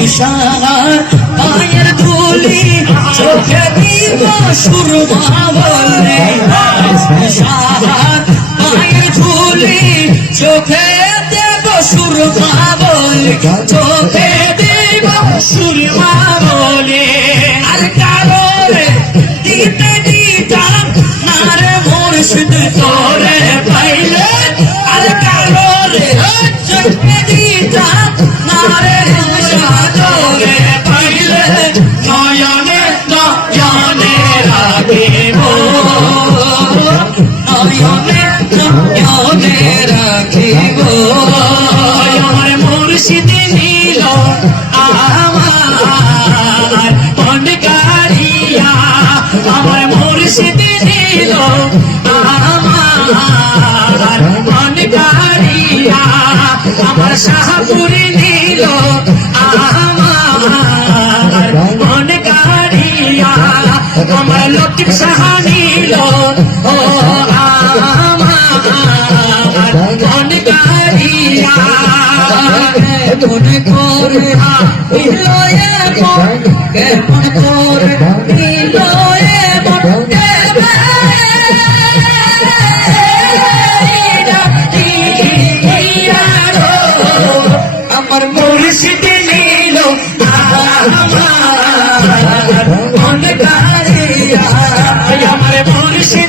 নিশার পায়ের ধুলি, চোখে দিব সুরমা বলে। নিশার পায়ের ধুলি, চোখে দেব সুরমা বলে। চোখে দেব বলে। আর কারও দিতে দিতাম, নারে মুর্শিদ তোরে। আমার মুর্শিদ নীল আমার শাহপুরি নীল আমার মন কারিয়া আমার লতিফ শাহ নীল। ও আমার মন কারিয়া মনে করে মন কেমন করে हमारे भविष्य